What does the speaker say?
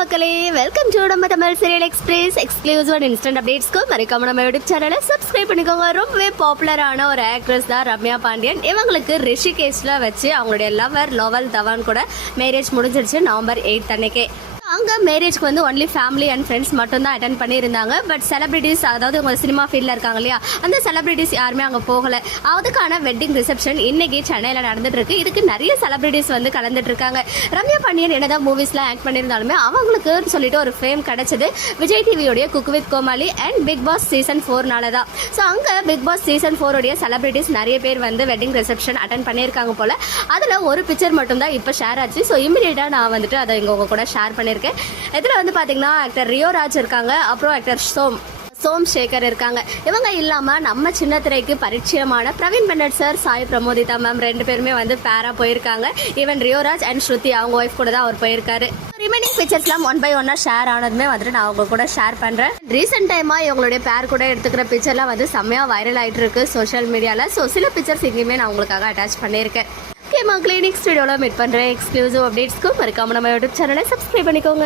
மக்களே, welcome to நம்ம Tamil serial express exclusive and instant அப்டேட்ஸ்க்கு மறக்காம நம்ம யூடியூப் சேனலை சப்ஸ்கிரைப் பண்ணிக்கோங்க. ரொம்பவே பாப்புலரான ஒரு ஆக்ட்ரஸ் தான் ரம்யா பாண்டியன். இவங்களுக்கு ரிஷிகேஷ்ல வச்சு அவங்களுடைய லவர் லோவல் தவான் கூட மேரேஜ் முடிஞ்சிருச்சு நவம்பர் 8 அன்னைக்கே. அங்கே மேரேஜ்க்கு வந்து ஒன்லி ஃபேமிலி அண்ட் ஃப்ரெண்ட்ஸ் மட்டும் தான் அட்டன் பண்ணியிருந்தாங்க. பட் செலிபிரிட்டிஸ், அதாவது உங்க சினிமா ஃபீல்டில் இருக்காங்க இல்லையா, அந்த செலிபிரிட்டிஸ் யாருமே அங்கே போகலை. அதுக்கான வெட்டிங் ரிசப்ஷன் இன்னைக்கு சென்னையில் நடந்துட்டு இருக்கு. இதுக்கு நிறைய செலிபிரிட்டிஸ் வந்து கலந்துட்டு இருக்காங்க. ரம்யா பாண்டியன் என்னதான் மூவிஸ்லாம் ஆக்ட் பண்ணியிருந்தாலுமே அவங்களுக்கு சொல்லிட்டு ஒரு ஃபேம் கிடைச்சது விஜய் டிவியோடைய cook with Comali and Bigg Boss season 4 தான். ஸோ அங்கே பிக் பாஸ் சீசன் 4 செலிபிரிட்டிஸ் நிறைய பேர் வந்து வெட்டிங் ரிசப்ஷன் அட்டன் பண்ணியிருக்காங்க போல. அதில் ஒரு பிக்சர் மட்டும் தான் இப்போ ஷேர் ஆச்சு. ஸோ இமீடியட்டாக நான் வந்துட்டு அதை இங்கே உங்க கூட ஷேர் பண்ணியிருக்கேன். இதில் வந்து பார்த்தீங்கன்னா ஆக்டர் ரியோராஜ் இருக்காங்க, அப்புறம் ஆக்டர் சோம்சேகர் இருக்காங்க. இவங்க இல்லாமல் நம்ம சின்ன திரைக்கு பரிச்சயமான Praveen Bennett sir, Sai Pramodhitha ma'am ரெண்டு பேருமே வந்து பேரா போயிருக்காங்க. ஈவன் ரியோராஜ் அண்ட் ஸ்ருதி அவங்க ஒய்ஃப் கூட தான் அவர் போயிருக்காரு. ரிமைனிங் பிக்சர்ஸ்லாம் 1 by 1 ஷேர் ஆனதுமே வந்துட்டு நான் அவங்க கூட ஷேர் பண்ணுறேன். ரீசெண்ட் டைமாக இவங்களுடைய பேர் கூட எடுத்துக்கிற பிக்சர்லாம் வந்து செம்மையாக வைரல் ஆகிட்டு இருக்கு சோஷியல் மீடியாவில். ஸோ சில பிக்சர்ஸ் இங்கேயுமே நான் உங்களுக்காக அட்டாச் பண்ணியிருக்கேன். ஓகே மக்களே, நெக்ஸ்ட் வீடியோவில் மீட் பண்ணுறேன். எக்ஸ்க்ளூசிவ் அப்டேட்ஸ்க்கு மறக்காம நம்ம யூடியூப் சேனலை சப்ஸ்கிரைப் பண்ணிக்கோங்க.